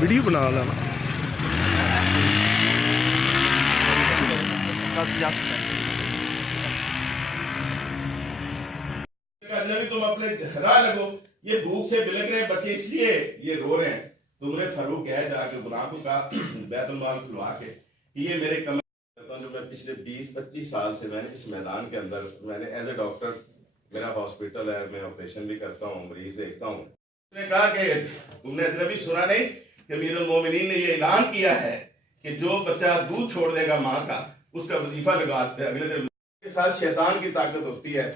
Video बना लेना अजनबी तुम अपने हरा लगो। ये भूख से बिलक रहे बच्चे इसलिए ये रो रहे हैं। तुमने फरूक है जाके गुलाम को कहा बैतुल माल खुलवा के कि ये मेरे कमरे करता हूं जो मैं पिछले 20-25 साल से मैंने इस मैदान के अंदर मैंने एज ए डॉक्टर मेरा हॉस्पिटल है, मैं ऑपरेशन भी करता हूँ, मरीज देखता हूँ। उसने कहा कि तुमने अजनबी सुना नहीं कि अमीरुल मोमिनीन ने ये ऐलान किया है कि जो बच्चा दूध छोड़ देगा माँ का उसका वजीफा लगा अगले दिन के साथ शैतान की ताकत होती है।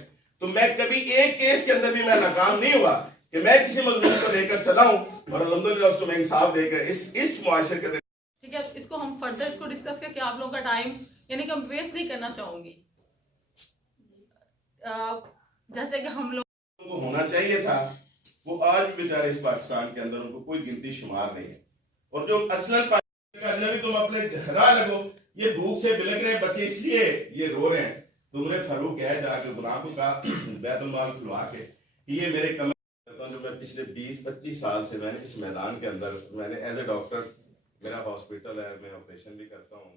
तो मैं कभी एक केस के अंदर भी मैं नाकाम नहीं हुआ कि मैं किसी मजलूम को लेकर चला हूं और अल्हम्दुलिल्लाह उसको मैं इंसाफ देकर इस मुआशरे के ठीक है, इसको हम फर्दर इसको डिस्कस करके आप लोगों का टाइम यानी कि हम वेस्ट नहीं करना चाहूंगी। जैसे कि हम लोग को होना चाहिए था वो आज भी बेचारे इस पाकिस्तान के अंदर उनको कोई गिनती शुमार नहीं है। और जो असलन अजनबी तुम अपने हरा लगो। ये भूख से बिलक रहे बच्चे इसलिए ये रो रहे हैं। तुमने फरूक है जाके गुलाम को कहा बैतुल माल खुलवा के कि ये मेरे कमरे करता हूं जो मैं पिछले 20-25 साल से मैंने इस मैदान के अंदर मैंने एज ए डॉक्टर मेरा हॉस्पिटल है, मैं ऑपरेशन भी करता हूँ।